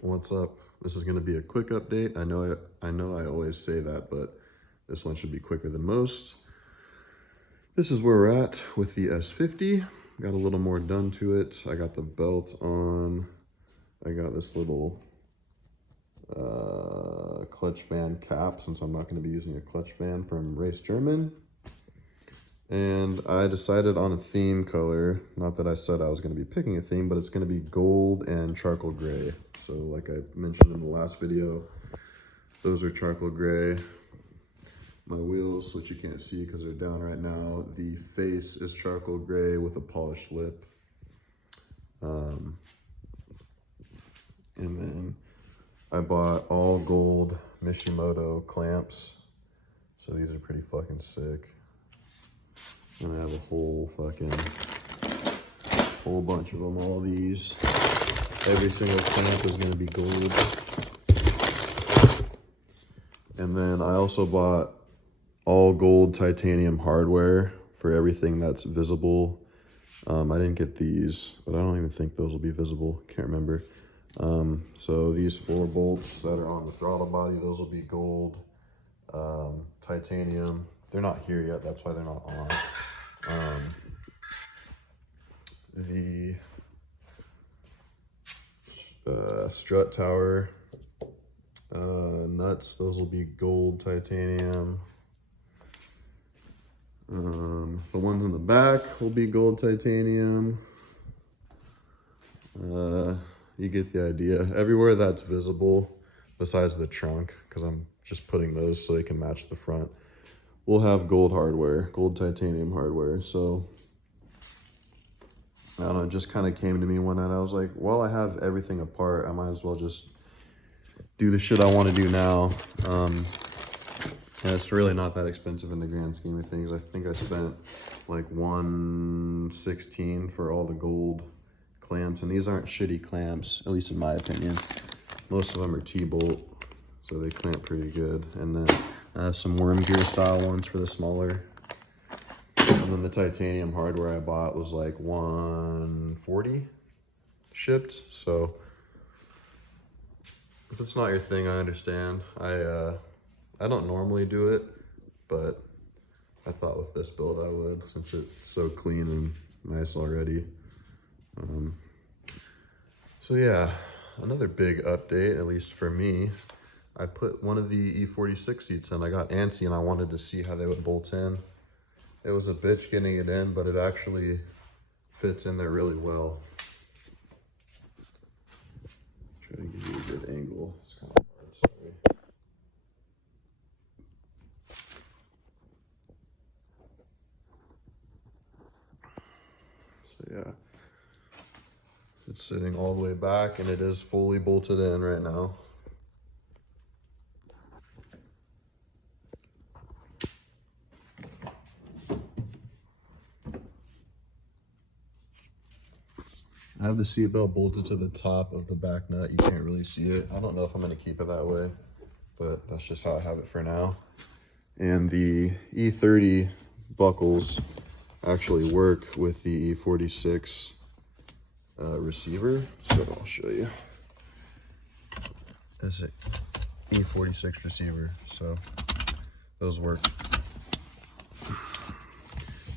What's up? This is going to be a quick update. I know I always say that, but this one should be quicker than most. This is where we're at with the S50. Got a little more done to it. I got the belt on. I got this little clutch fan cap, since I'm not going to be using a clutch fan, from Race German. And I decided on a theme color. Not that I said I was going to be picking a theme, but it's going to be gold and charcoal gray. So like I mentioned in the last video, those are charcoal gray. My wheels, which you can't see because they're down right now, the face is charcoal gray with a polished lip. And then I bought all gold Mishimoto clamps. So these are pretty fucking sick. And I have a whole bunch of them, all these. Every single clamp is gonna be gold. And then I also bought all gold titanium hardware for everything that's visible. I didn't get these, but I don't even think those will be visible. Can't remember. So these 4 bolts that are on the throttle body, those will be gold, titanium. They're not here yet, that's why they're not on. The strut tower nuts, those will be gold titanium. The ones in the back will be gold titanium. You get the idea. Everywhere that's visible, besides the trunk, because I'm just putting those so they can match the front, we'll have gold hardware, gold titanium hardware. So I don't know, it just kind of came to me one night. I was like, well, I have everything apart, I might as well just do the shit I want to do now. And it's really not that expensive in the grand scheme of things. I think I spent like $116 for all the gold clamps, and these aren't shitty clamps, at least in my opinion. Most of them are T-bolt, so they clamp pretty good. And then I have some worm gear style ones for the smaller. And then the titanium hardware I bought was like $140 shipped. So if it's not your thing, I understand. I don't normally do it, but I thought with this build I would, since it's so clean and nice already. So yeah, another big update, at least for me. I put one of the E46 seats in. I got antsy and I wanted to see how they would bolt in. It was a bitch getting it in, but it actually fits in there really well. Try to give you a good angle. It's kind of hard, sorry. So yeah, it's sitting all the way back and it is fully bolted in right now. I have the seatbelt bolted to the top of the back nut. You can't really see it. I don't know if I'm going to keep it that way, but that's just how I have it for now. And the E30 buckles actually work with the E46 receiver. So I'll show you. This is an E46 receiver. So those work.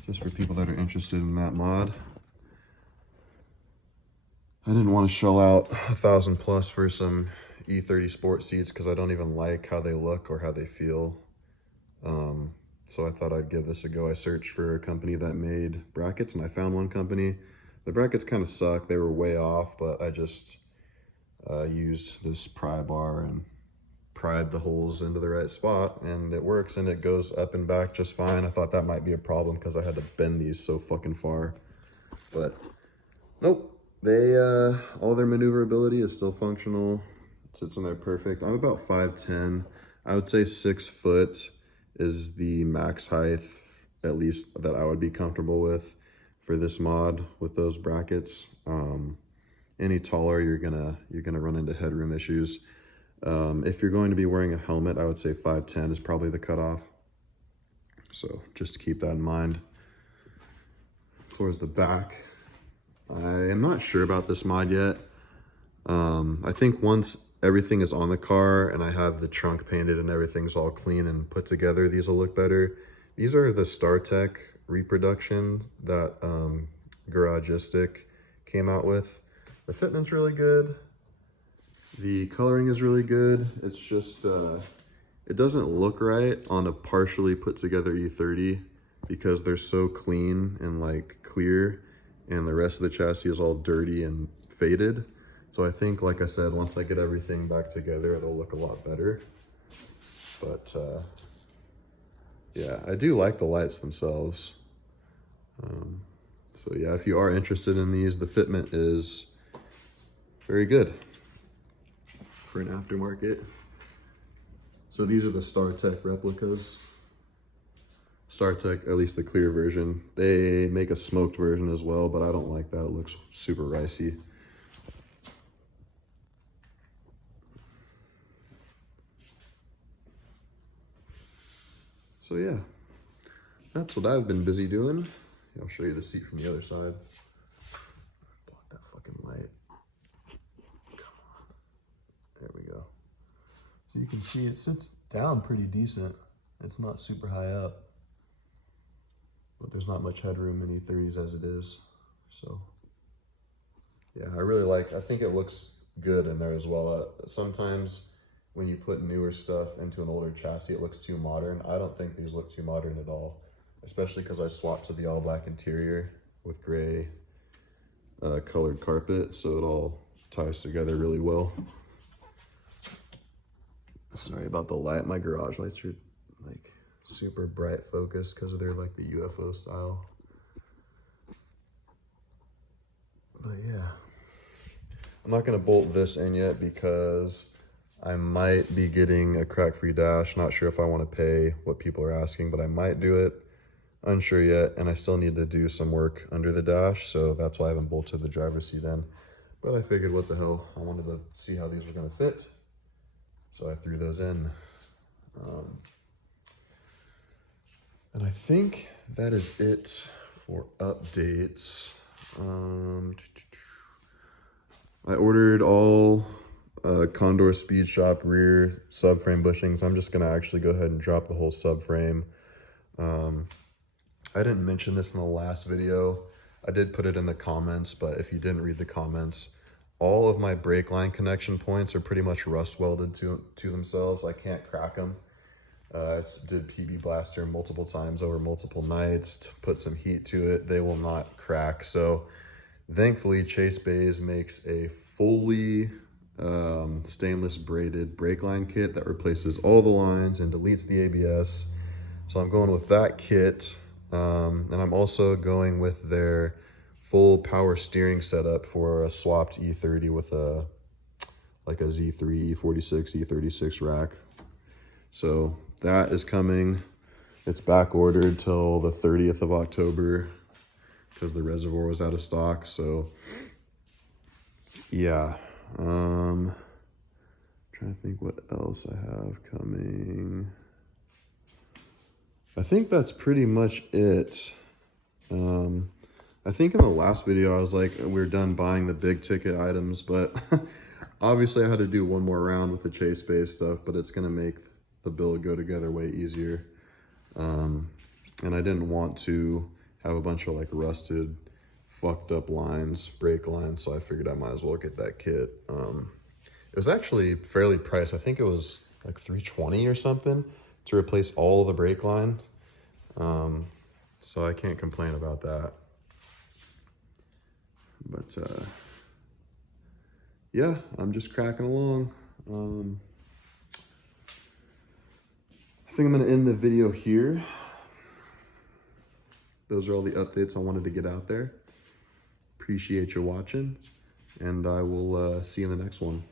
Just for people that are interested in that mod. I didn't want to shell out $1,000+ for some E30 sport seats because I don't even like how they look or how they feel. So I thought I'd give this a go. I searched for a company that made brackets and I found one company. The brackets kind of suck. They were way off, but I just used this pry bar and pried the holes into the right spot, and it works, and it goes up and back just fine. I thought that might be a problem because I had to bend these so fucking far, but nope. They, all their maneuverability is still functional. It sits in there perfect. I'm about 5'10". I would say 6 foot is the max height, at least that I would be comfortable with for this mod with those brackets. Any taller, you're gonna run into headroom issues. If you're going to be wearing a helmet, I would say 5'10" is probably the cutoff. So just to keep that in mind. Towards the back, I am not sure about this mod yet. I think once everything is on the car and I have the trunk painted and everything's all clean and put together, these will look better. These are the StarTec reproductions that Garagistic came out with. The fitment's really good. The coloring is really good. It's just, it doesn't look right on a partially put together E30 because they're so clean and like clear, and the rest of the chassis is all dirty and faded. So I think, like I said, once I get everything back together, it'll look a lot better. But yeah, I do like the lights themselves. So yeah, if you are interested in these, the fitment is very good for an aftermarket. So these are the StarTec replicas. StarTec, at least the clear version. They make a smoked version as well, but I don't like that. It looks super ricey. So yeah, that's what I've been busy doing. I'll show you the seat from the other side. Block that fucking light. Come on. There we go. So you can see it sits down pretty decent. It's not super high up, but there's not much headroom in E30s as it is. So yeah, I think it looks good in there as well. Sometimes when you put newer stuff into an older chassis, it looks too modern. I don't think these look too modern at all, especially because I swapped to the all black interior with gray colored carpet, so it all ties together really well. Sorry about the light. My garage lights are like super bright focus because they're like the UFO style. But yeah, I'm not gonna bolt this in yet because I might be getting a crack-free dash. Not sure if I want to pay what people are asking, but I might do it. Unsure yet, and I still need to do some work under the dash, so that's why I haven't bolted the driver's seat in. But I figured, what the hell, I wanted to see how these were gonna fit, so I threw those in. And I think that is it for updates. I ordered all Condor Speed Shop rear subframe bushings. I'm just gonna actually go ahead and drop the whole subframe. I didn't mention this in the last video. I did put it in the comments, but if you didn't read the comments, all of my brake line connection points are pretty much rust welded to themselves. I can't crack them. I did PB Blaster multiple times over multiple nights to put some heat to it. They will not crack. So thankfully, Chase Bays makes a fully stainless braided brake line kit that replaces all the lines and deletes the ABS. So I'm going with that kit. And I'm also going with their full power steering setup for a swapped E30 with like a Z3, E46, E36 rack. So that is coming. It's back ordered till the 30th of October because the reservoir was out of stock. So yeah, trying to think what else I have coming. I think that's pretty much it. I think in the last video I was like, we're done buying the big ticket items, but obviously I had to do one more round with the Chase Bay stuff, but it's gonna make the build go together way easier. And I didn't want to have a bunch of like rusted, fucked up lines, brake lines, so I figured I might as well get that kit. It was actually fairly priced. I think it was like $320 or something to replace all the brake line. So I can't complain about that. But yeah, I'm just cracking along. I think I'm gonna end the video here. Those are all the updates I wanted to get out there. Appreciate you watching, and I will see you in the next one.